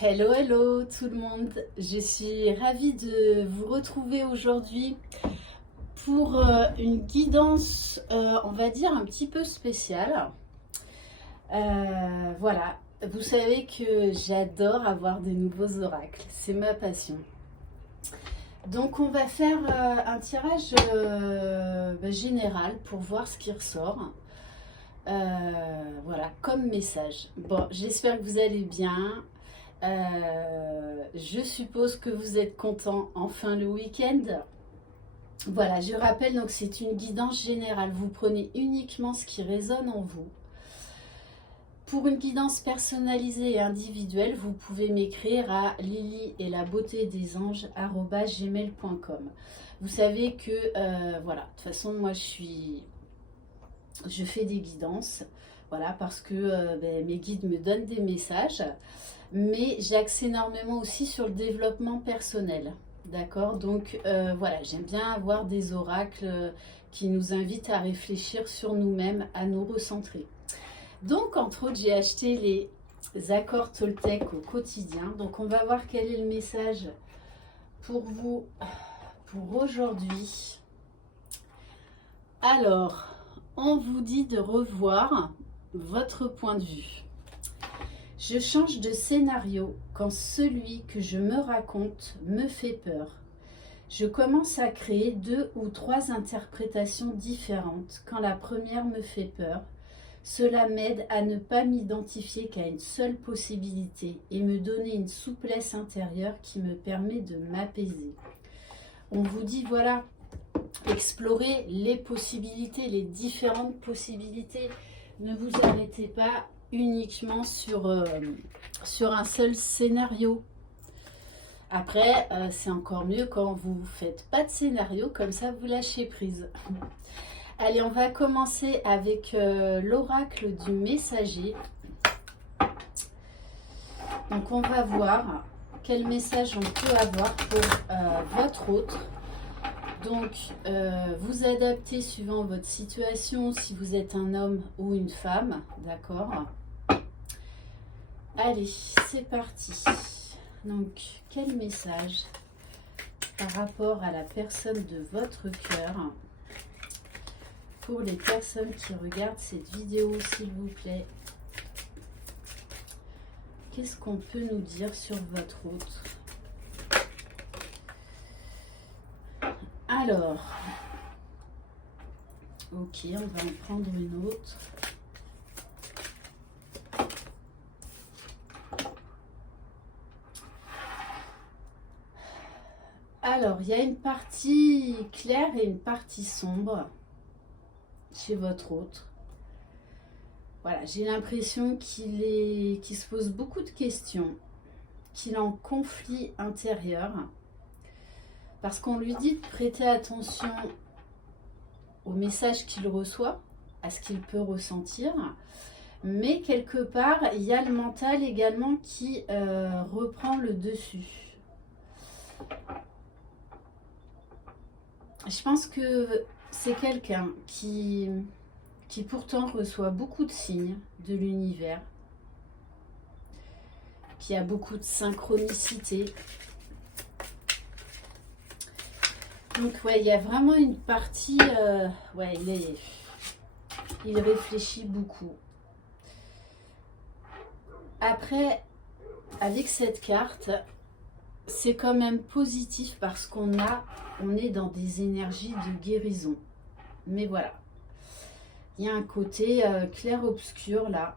Hello, hello tout le monde. Je suis ravie de vous retrouver aujourd'hui pour une guidance, on va dire, un petit peu spéciale. Voilà, vous savez que j'adore avoir des nouveaux oracles, c'est ma passion. Donc on va faire un tirage général pour voir ce qui ressort. Voilà, comme message. Bon, j'espère que vous allez bien. Je suppose que vous êtes content enfin le week-end. Voilà, je rappelle, donc c'est une guidance générale. Vous prenez uniquement ce qui résonne en vous. Pour une guidance personnalisée et individuelle, vous pouvez m'écrire à lily et la beauté des anges@gmail.com. Vous savez que voilà, de toute façon moi je fais des guidances, voilà, parce que mes guides me donnent des messages, mais j'axe énormément aussi sur le développement personnel, d'accord. Donc voilà, j'aime bien avoir des oracles qui nous invitent à réfléchir sur nous-mêmes, à nous recentrer. Donc entre autres, j'ai acheté les accords Toltec au quotidien. Donc on va voir quel est le message pour vous pour aujourd'hui. Alors, on vous dit de revoir votre point de vue. Je change de scénario quand celui que je me raconte me fait peur. Je commence à créer 2 ou 3 interprétations différentes quand la première me fait peur. Cela m'aide à ne pas m'identifier qu'à une seule possibilité et me donner une souplesse intérieure qui me permet de m'apaiser. On vous dit, voilà, explorez les possibilités, les différentes possibilités. Ne vous arrêtez pas uniquement sur un seul scénario. Après, c'est encore mieux quand vous ne faites pas de scénario, comme ça vous lâchez prise. Allez, on va commencer avec l'oracle du messager. Donc on va voir quel message on peut avoir pour votre autre. Donc vous adaptez suivant votre situation, si vous êtes un homme ou une femme, d'accord. Allez, c'est parti. Donc quel message par rapport à la personne de votre cœur pour les personnes qui regardent cette vidéo, s'il vous plaît. Qu'est-ce qu'on peut nous dire sur votre autre? Alors, ok, on va en prendre une autre. Alors, il y a une partie claire et une partie sombre chez votre autre. Voilà, j'ai l'impression qu'il se pose beaucoup de questions, qu'il est en conflit intérieur, parce qu'on lui dit de prêter attention au message qu'il reçoit, à ce qu'il peut ressentir, mais quelque part, il y a le mental également qui reprend le dessus. Je pense que c'est quelqu'un qui pourtant reçoit beaucoup de signes de l'univers, qui a beaucoup de synchronicité. Donc ouais, il y a vraiment une partie, ouais, il réfléchit beaucoup. Après, avec cette carte, c'est quand même positif parce qu'on est dans des énergies de guérison. Mais voilà, il y a un côté clair-obscur là.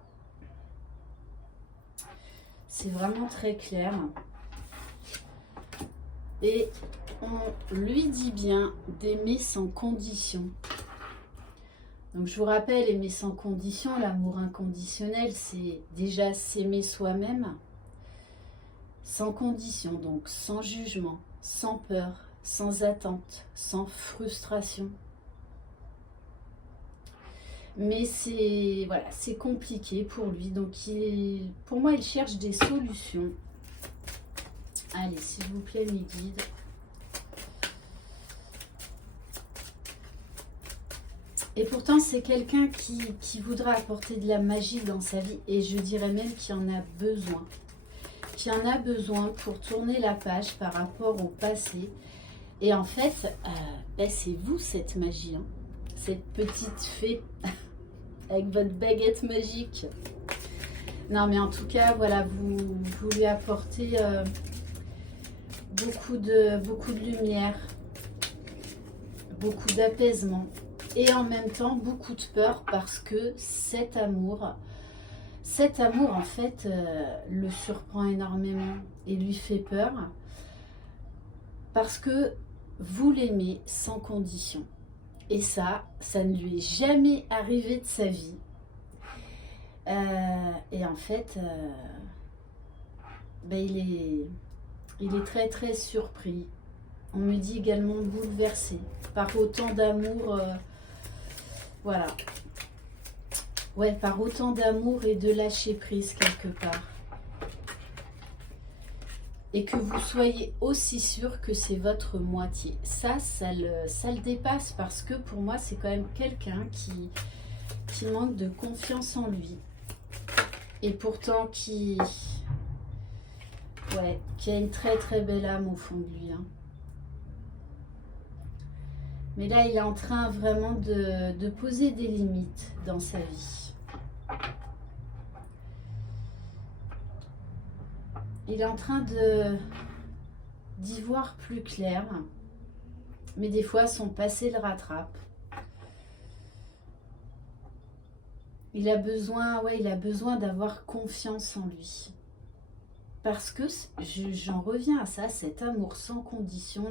C'est vraiment très clair. Et on lui dit bien d'aimer sans condition. Donc je vous rappelle, aimer sans condition, l'amour inconditionnel, c'est déjà s'aimer soi-même sans condition, donc sans jugement, sans peur, sans attente, sans frustration. Mais c'est voilà, c'est compliqué pour lui, donc pour moi il cherche des solutions. Allez, s'il vous plaît mes guides. Et pourtant c'est quelqu'un qui voudra apporter de la magie dans sa vie, et je dirais même qu'il en a besoin, qui en a besoin pour tourner la page par rapport au passé. Et en fait, ben c'est vous cette magie, hein, cette petite fée avec votre baguette magique. Non mais en tout cas, voilà, vous lui apportez beaucoup de lumière, beaucoup d'apaisement et en même temps beaucoup de peur parce que cet amour en fait le surprend énormément et lui fait peur parce que vous l'aimez sans condition. Et ça ne lui est jamais arrivé de sa vie. Et en fait, ben il est très très surpris. On me dit également bouleversé par autant d'amour. Voilà. Ouais, par autant d'amour et de lâcher prise quelque part. Et que vous soyez aussi sûr que c'est votre moitié. Ça le dépasse parce que pour moi, c'est quand même quelqu'un qui manque de confiance en lui. Et pourtant qui a une très très belle âme au fond de lui. Hein. Mais là, il est en train vraiment de poser des limites dans sa vie. Il est en train d'y voir plus clair, mais des fois son passé le rattrape. Il a besoin d'avoir confiance en lui. Parce que j'en reviens à ça, cet amour sans condition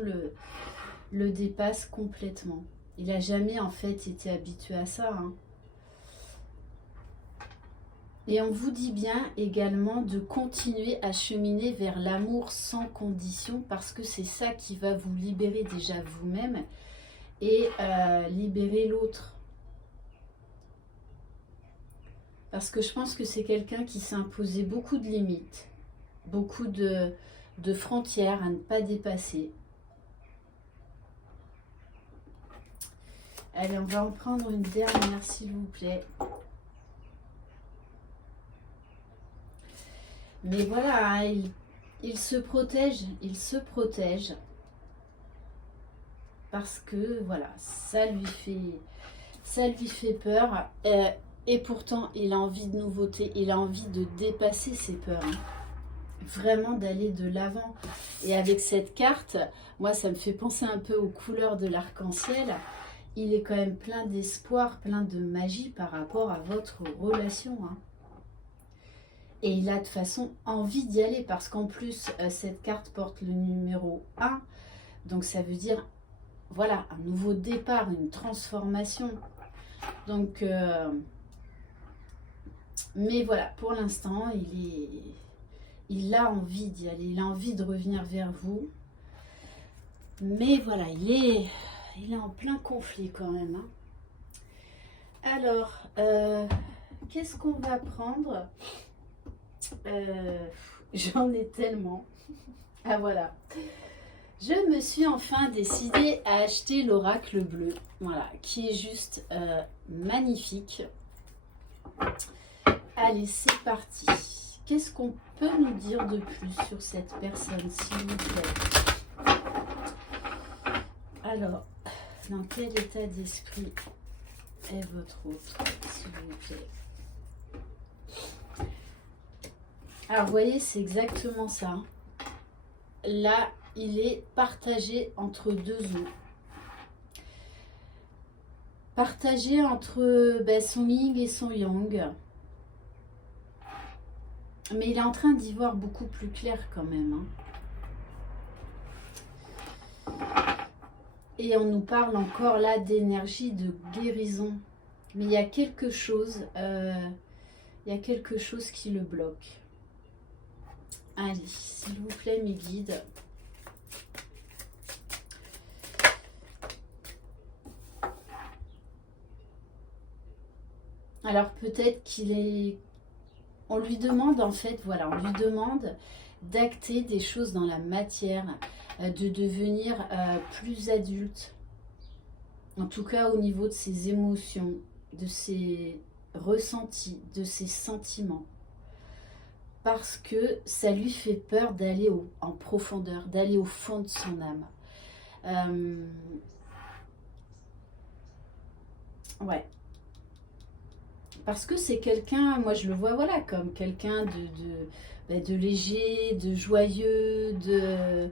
le dépasse complètement. Il n'a jamais en fait été habitué à ça. Hein. Et on vous dit bien également de continuer à cheminer vers l'amour sans condition parce que c'est ça qui va vous libérer déjà vous-même et libérer l'autre. Parce que je pense que c'est quelqu'un qui s'est imposé beaucoup de limites, beaucoup de frontières à ne pas dépasser. Allez, on va en prendre une dernière s'il vous plaît. Mais voilà, il se protège, parce que voilà, ça lui fait peur. Et pourtant, il a envie de nouveauté, il a envie de dépasser ses peurs. Hein. Vraiment d'aller de l'avant. Et avec cette carte, moi, ça me fait penser un peu aux couleurs de l'arc-en-ciel. Il est quand même plein d'espoir, plein de magie par rapport à votre relation. Hein. Et il a de toute façon envie d'y aller parce qu'en plus, cette carte porte le numéro 1. Donc ça veut dire, voilà, un nouveau départ, une transformation. Donc, mais voilà, pour l'instant, il a envie d'y aller. Il a envie de revenir vers vous. Mais voilà, il est en plein conflit quand même. Hein. Alors, qu'est-ce qu'on va prendre ? J'en ai tellement. Ah voilà. Je me suis enfin décidée à acheter l'oracle bleu. Voilà, qui est juste magnifique. Allez, c'est parti. Qu'est-ce qu'on peut nous dire de plus sur cette personne, s'il vous plaît? Alors, dans quel état d'esprit est votre autre, s'il vous plaît? Alors, vous voyez, c'est exactement ça. Là, il est partagé entre deux eaux. Partagé entre son yin et son yang. Mais il est en train d'y voir beaucoup plus clair quand même. Hein. Et on nous parle encore là d'énergie de guérison. Mais il y a quelque chose, qui le bloque. Allez, s'il vous plaît, mes guides. Alors peut-être on lui demande en fait, voilà, on lui demande d'acter des choses dans la matière, de devenir plus adulte. En tout cas au niveau de ses émotions, de ses ressentis, de ses sentiments. parce que ça lui fait peur d'aller en profondeur, d'aller au fond de son âme. Ouais. Parce que c'est quelqu'un, moi je le vois voilà, comme quelqu'un de léger, de joyeux, de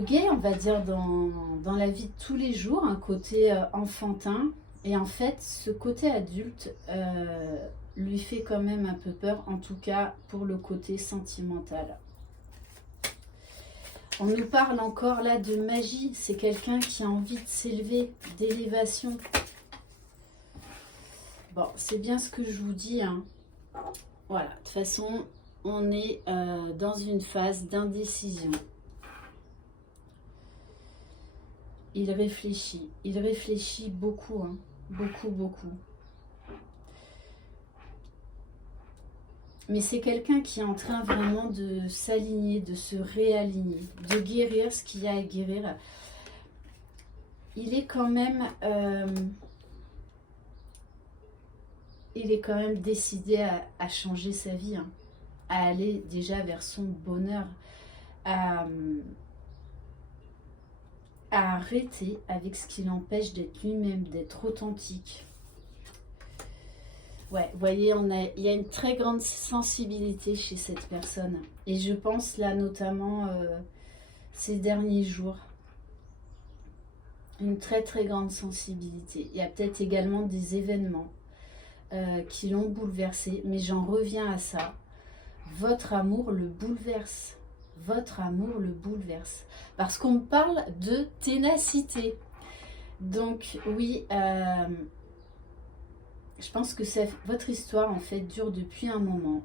gai, on va dire, dans la vie de tous les jours, un côté enfantin. Et en fait, ce côté adulte lui fait quand même un peu peur, en tout cas pour le côté sentimental. On nous parle encore là de magie. C'est quelqu'un qui a envie de s'élever, d'élévation. Bon, c'est bien ce que je vous dis, hein. Voilà, de toute façon, on est dans une phase d'indécision. Il réfléchit beaucoup, hein. Beaucoup, beaucoup. Mais c'est quelqu'un qui est en train vraiment de s'aligner, de se réaligner, de guérir ce qu'il y a à guérir. Il est quand même décidé à changer sa vie, hein, à aller déjà vers son bonheur, à arrêter avec ce qui l'empêche d'être lui-même, d'être authentique. Ouais, vous voyez, il y a une très grande sensibilité chez cette personne. Et je pense là notamment ces derniers jours, une très très grande sensibilité. Il y a peut-être également des événements qui l'ont bouleversé, mais j'en reviens à ça. Votre amour le bouleverse. Votre amour le bouleverse. Parce qu'on parle de ténacité. Donc oui, je pense que votre histoire en fait dure depuis un moment.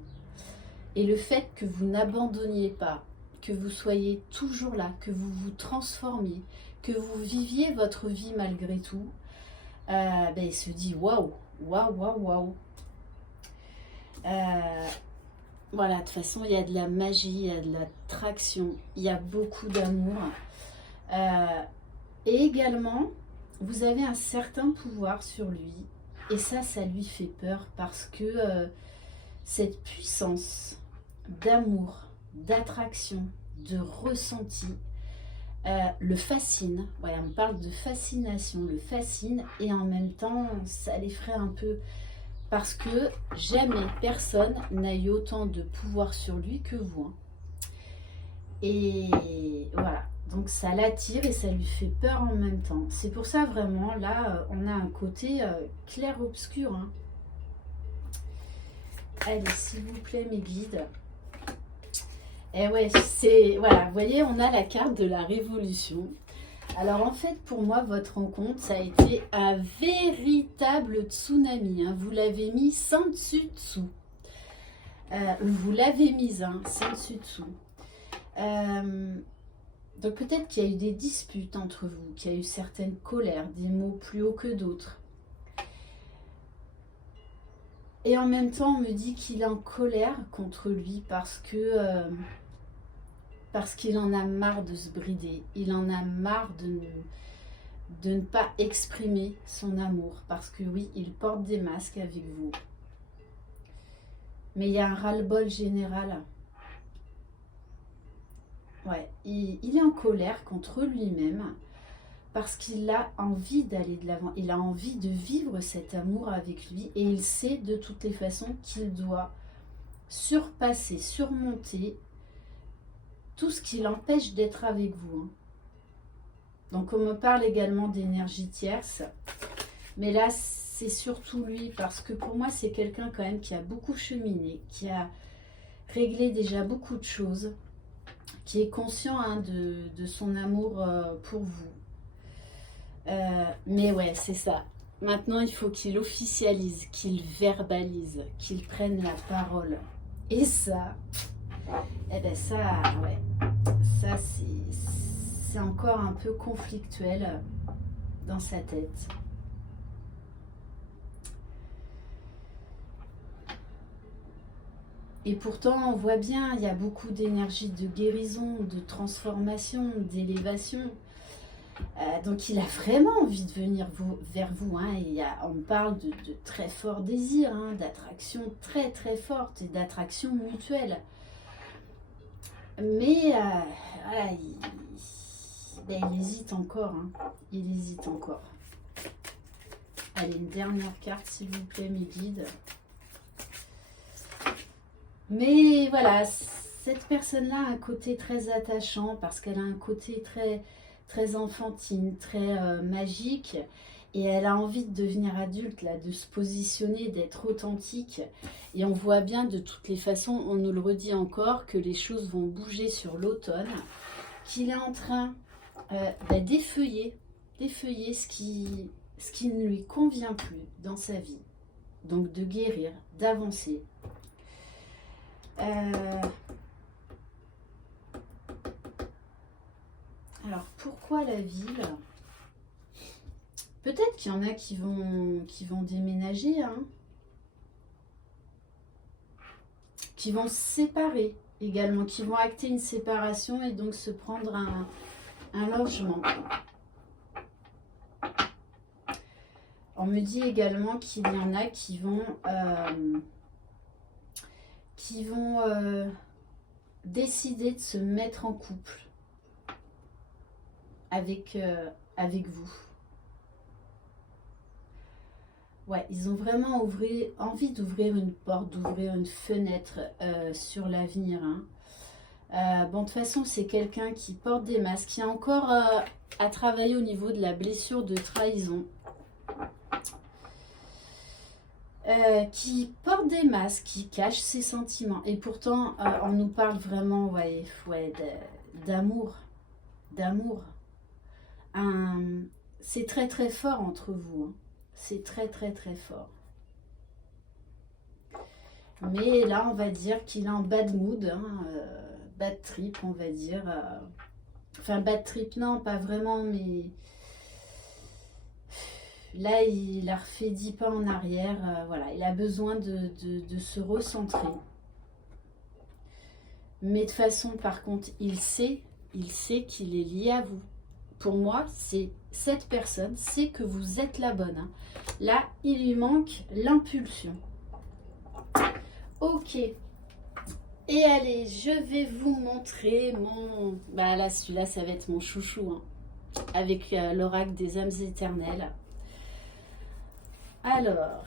Et le fait que vous n'abandonniez pas, que vous soyez toujours là, que vous vous transformiez, que vous viviez votre vie malgré tout, il se dit waouh, waouh, waouh, waouh. Voilà, de toute façon, il y a de la magie, il y a de l'attraction, il y a beaucoup d'amour. Et également, vous avez un certain pouvoir sur lui. Et ça lui fait peur parce que cette puissance d'amour, d'attraction, de ressenti, le fascine. Ouais, on parle de fascination, le fascine et en même temps, ça l'effraie un peu. Parce que jamais personne n'a eu autant de pouvoir sur lui que vous. Hein. Et voilà, donc ça l'attire et ça lui fait peur en même temps. C'est pour ça vraiment, là, on a un côté clair-obscur. Hein. Allez, s'il vous plaît, mes guides. Et ouais, voilà, vous voyez, on a la carte de la révolution. Alors en fait, pour moi, votre rencontre, ça a été un véritable tsunami. Hein. Vous l'avez mis sans dessus-dessous. Vous l'avez mise, hein, sans dessus-dessous. Donc peut-être qu'il y a eu des disputes entre vous, qu'il y a eu certaines colères, des mots plus hauts que d'autres. Et en même temps, on me dit qu'il est en colère contre lui parce qu'il en a marre de se brider. Il en a marre de ne pas exprimer son amour. Parce que oui, il porte des masques avec vous. Mais il y a un ras-le-bol général. Ouais, il est en colère contre lui-même parce qu'il a envie d'aller de l'avant. Il a envie de vivre cet amour avec lui et il sait de toutes les façons qu'il doit surpasser, surmonter tout ce qui l'empêche d'être avec vous. Hein. Donc on me parle également d'énergie tierce. Mais là, c'est surtout lui parce que pour moi, c'est quelqu'un quand même qui a beaucoup cheminé, qui a réglé déjà beaucoup de choses, qui est conscient hein, de son amour pour vous. Mais ouais, c'est ça. Maintenant, il faut qu'il officialise, qu'il verbalise, qu'il prenne la parole. Et ça, eh ben ça, ouais, ça c'est encore un peu conflictuel dans sa tête. Et pourtant, on voit bien, il y a beaucoup d'énergie de guérison, de transformation, d'élévation. Donc il a vraiment envie de venir vers vous. Hein. On parle de très fort désir, hein, d'attraction très très forte et d'attraction mutuelle. Mais voilà, il hésite encore. Hein. Il hésite encore. Allez, une dernière carte s'il vous plaît, mes guides. Mais voilà, cette personne-là a un côté très attachant parce qu'elle a un côté très, très enfantine, très magique. Et elle a envie de devenir adulte, là, de se positionner, d'être authentique. Et on voit bien de toutes les façons, on nous le redit encore, que les choses vont bouger sur l'automne. Qu'il est en train d'effeuiller ce qui ne lui convient plus dans sa vie. Donc de guérir, d'avancer. Alors pourquoi la ville? Peut-être qu'il y en a qui vont déménager, hein, qui vont se séparer également, qui vont acter une séparation et donc se prendre un logement. On me dit également qu'il y en a qui vont décider de se mettre en couple avec vous. Ouais, ils ont vraiment envie d'ouvrir une porte, d'ouvrir une fenêtre sur l'avenir. Hein. Bon, de toute façon, c'est quelqu'un qui porte des masques, qui a encore à travailler au niveau de la blessure de trahison. Qui porte des masques, qui cache ses sentiments. Et pourtant, on nous parle vraiment d'amour. D'amour. C'est très très fort entre vous. Hein. C'est très très très fort. Mais là, on va dire qu'il est en bad mood, hein, bad trip, on va dire. Enfin, bad trip, non, pas vraiment, mais là, il a refait 10 pas en arrière. Voilà, il a besoin de se recentrer. Mais de façon, par contre, il sait qu'il est lié à vous. Pour moi, c'est cette personne, c'est que vous êtes la bonne. Hein. Là, il lui manque l'impulsion. Ok. Et allez, je vais vous montrer mon... Bah là, celui-là, ça va être mon chouchou. Hein, avec l'oracle des âmes éternelles. Alors...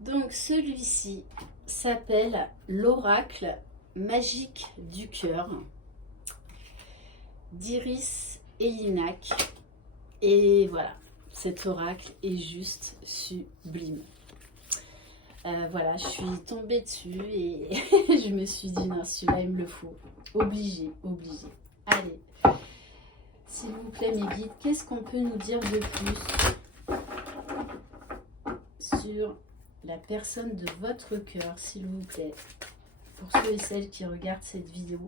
Donc, celui-ci s'appelle l'oracle magique du cœur d'Iris et Linak. Et voilà, cet oracle est juste sublime. Voilà, je suis tombée dessus et je me suis dit, non, celui-là, il me le faut. Obligé. Allez, s'il vous plaît, mes guides, qu'est-ce qu'on peut nous dire de plus sur la personne de votre cœur, s'il vous plaît, pour ceux et celles qui regardent cette vidéo?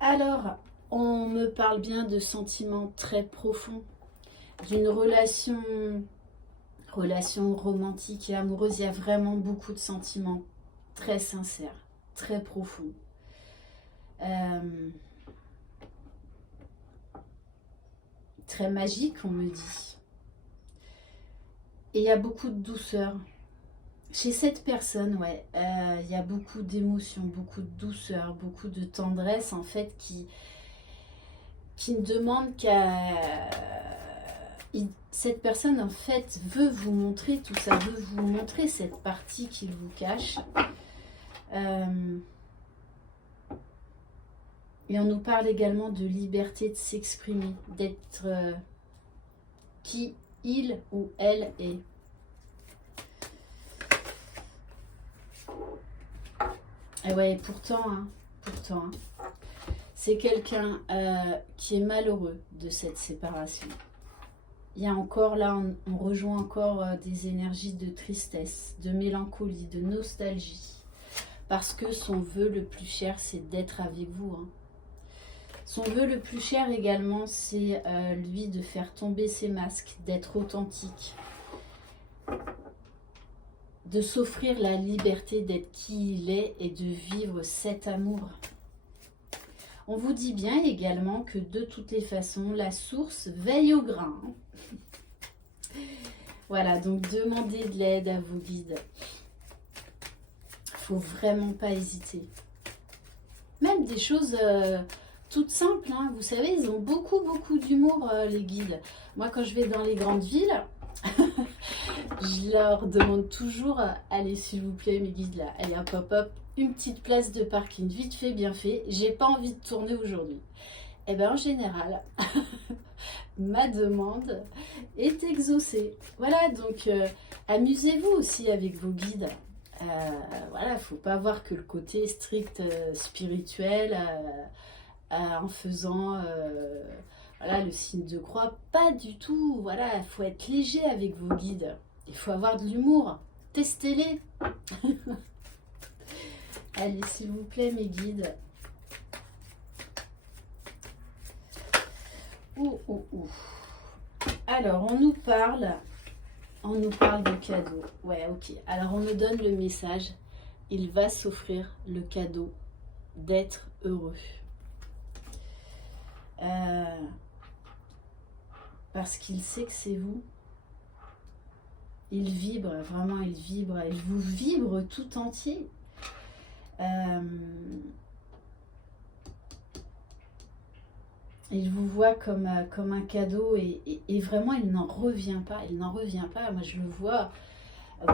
Alors, on me parle bien de sentiments très profonds, d'une relation romantique et amoureuse. Il y a vraiment beaucoup de sentiments très sincères, très profonds. Très magiques, on me dit. Et il y a beaucoup de douceur. Chez cette personne, ouais, il y a beaucoup d'émotions, beaucoup de douceur, beaucoup de tendresse, en fait, qui ne demande qu'à... Cette personne, en fait, veut vous montrer tout ça, veut vous montrer cette partie qu'il vous cache. Et on nous parle également de liberté de s'exprimer, d'être qui il ou elle est. Et ouais, pourtant, c'est quelqu'un qui est malheureux de cette séparation. Il y a encore là, on rejoint encore des énergies de tristesse, de mélancolie, de nostalgie. Parce que son vœu le plus cher, c'est d'être avec vous. Hein. Son vœu le plus cher également, c'est lui de faire tomber ses masques, d'être authentique. De s'offrir la liberté d'être qui il est et de vivre cet amour. On vous dit bien également que de toutes les façons, la source veille au grain. Voilà, donc demandez de l'aide à vos guides. Faut vraiment pas hésiter. Même des choses toutes simples, hein. Vous savez, ils ont beaucoup d'humour, les guides. Moi, quand je vais dans les grandes villes, je leur demande toujours, allez s'il vous plaît mes guides là, allez hop hop hop, une petite place de parking, vite fait, bien fait, j'ai pas envie de tourner aujourd'hui. Et bien en général, ma demande est exaucée. Voilà, donc amusez-vous aussi avec vos guides. Voilà, faut pas voir que le côté strict spirituel en faisant voilà, le signe de croix, pas du tout. Voilà, il faut être léger avec vos guides. Il faut avoir de l'humour. Testez-les. Allez, s'il vous plaît, mes guides. Alors, on nous parle de cadeau. Ouais, ok. Alors, on me donne le message. Il va s'offrir le cadeau d'être heureux. Parce qu'il sait que c'est vous. Il vibre, vraiment, il vibre. Il vous vibre tout entier. Il vous voit comme un cadeau et vraiment il n'en revient pas. Il n'en revient pas. Moi je le vois,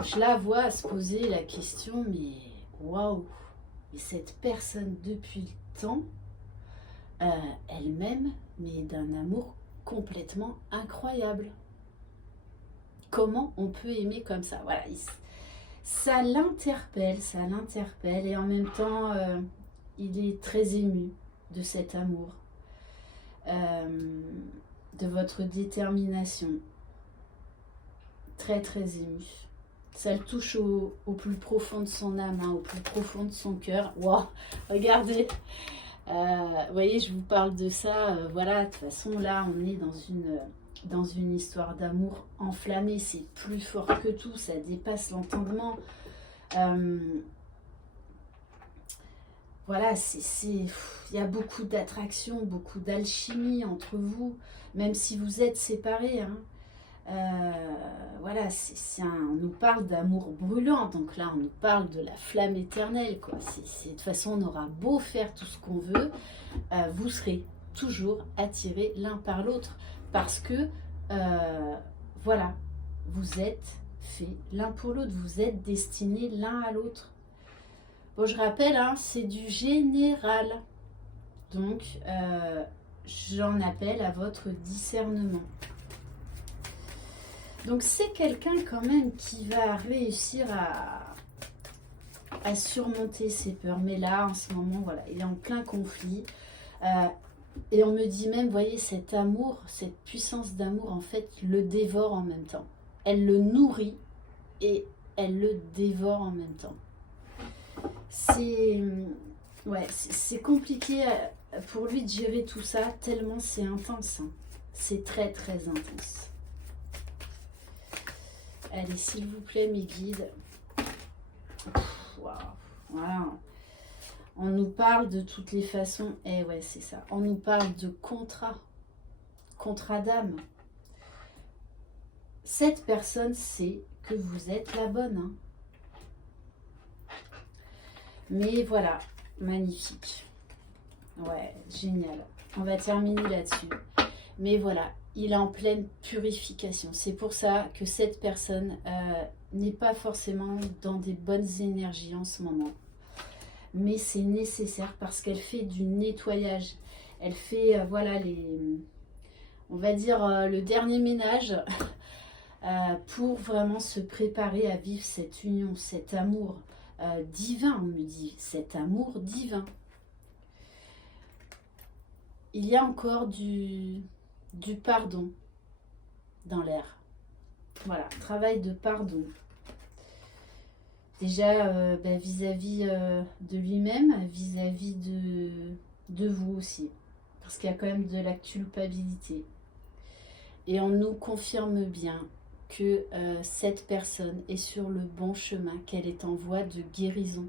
je la vois se poser la question, mais waouh! Et cette personne depuis le temps, elle m'aime, mais d'un amour complètement incroyable. Comment on peut aimer comme ça? Voilà, ça l'interpelle et en même temps, il est très ému de cet amour. De votre détermination, très ému. Ça le touche au plus profond de son âme, hein, au plus profond de son cœur. Wow, regardez, vous voyez, je vous parle de ça. Voilà, de toute façon, là, on est dans une histoire d'amour enflammée. C'est plus fort que tout, ça dépasse l'entendement. Voilà, il y a beaucoup d'attraction, beaucoup d'alchimie entre vous, même si vous êtes séparés. Hein. Voilà, on nous parle d'amour brûlant, donc là on nous parle de la flamme éternelle. Quoi. De toute façon, on aura beau faire tout ce qu'on veut, vous serez toujours attirés l'un par l'autre, parce que, voilà, vous êtes faits l'un pour l'autre, vous êtes destinés l'un à l'autre. Bon, je rappelle, hein, c'est du général. Donc, j'en appelle à votre discernement. Donc, c'est quelqu'un quand même qui va réussir à surmonter ses peurs. Mais là, en ce moment, voilà, il est en plein conflit. Et on me dit même, vous voyez, cet amour, cette puissance d'amour, en fait, le dévore en même temps. Elle le nourrit et elle le dévore en même temps. C'est compliqué pour lui de gérer tout ça, tellement c'est intense. Hein. C'est très intense. Allez, s'il vous plaît, mes guides. Wow. Voilà. On nous parle de toutes les façons. Eh ouais, c'est ça. On nous parle de contrat d'âme. Cette personne sait que vous êtes la bonne. Hein. Mais voilà, magnifique. Ouais, génial. On va terminer là-dessus. Mais voilà, il est en pleine purification. C'est pour ça que cette personne n'est pas forcément dans des bonnes énergies en ce moment. Mais c'est nécessaire parce qu'elle fait du nettoyage. Elle fait, voilà, on va dire, le dernier ménage pour vraiment se préparer à vivre cette union, cet amour. Divin, on me dit, cet amour divin. Il y a encore du pardon dans l'air. Voilà, travail de pardon. Déjà vis-à-vis de lui-même, vis-à-vis de vous aussi. Parce qu'il y a quand même de la culpabilité. Et on nous confirme bien que cette personne est sur le bon chemin, qu'elle est en voie de guérison.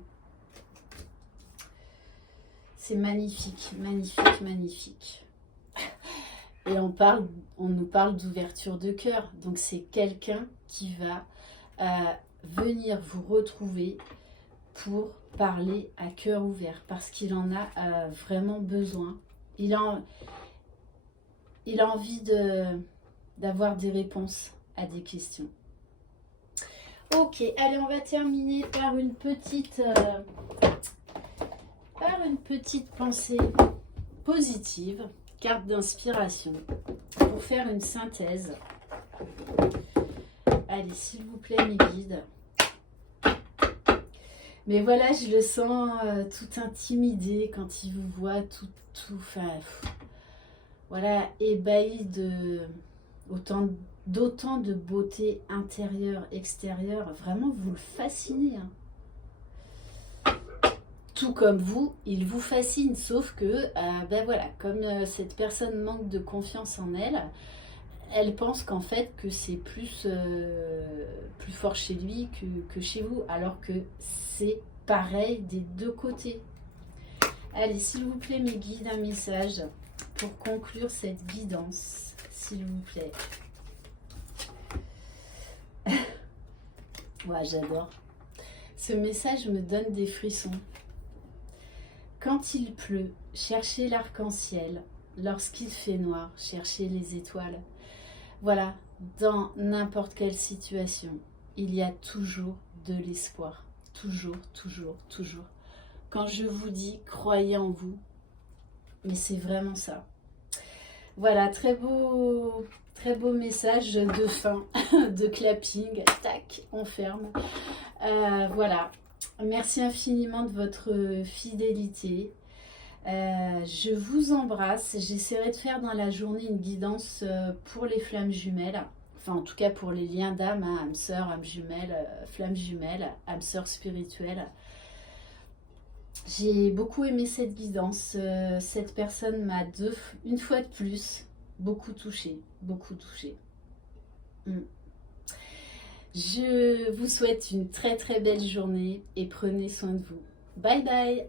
C'est magnifique, magnifique, magnifique. Et on nous parle d'ouverture de cœur. Donc c'est quelqu'un qui va venir vous retrouver pour parler à cœur ouvert parce qu'il en a vraiment besoin. Il a envie d'avoir des réponses à des questions. Ok, allez, on va terminer par une petite pensée positive, carte d'inspiration, pour faire une synthèse. Allez, s'il vous plaît, mes guides. Mais voilà, je le sens tout intimidé quand il vous voit enfin, voilà, ébahi d'autant de beauté intérieure, extérieure. Vraiment, vous le fascinez. Hein. Tout comme vous, il vous fascine. Sauf que, ben voilà, comme cette personne manque de confiance en elle, elle pense qu'en fait que c'est plus fort chez lui que chez vous. Alors que c'est pareil des deux côtés. Allez, s'il vous plaît, mes guides, un message pour conclure cette guidance, s'il vous plaît. Ouais, j'adore. Ce message me donne des frissons. Quand il pleut, cherchez l'arc-en-ciel. Lorsqu'il fait noir, cherchez les étoiles. Voilà, dans n'importe quelle situation, il y a toujours de l'espoir. Toujours, toujours, toujours. Quand je vous dis, croyez en vous, mais c'est vraiment ça. Voilà, très beau message de fin, de clapping. Tac, on ferme. Voilà, merci infiniment de votre fidélité. Je vous embrasse. J'essaierai de faire dans la journée une guidance pour les flammes jumelles. Enfin, en tout cas pour les liens d'âme, hein, âme sœur, âme jumelle, flamme jumelle, âme sœur spirituelle. J'ai beaucoup aimé cette guidance. Cette personne m'a une fois de plus beaucoup touchée, beaucoup touchée. Je vous souhaite une très très belle journée et prenez soin de vous. Bye bye.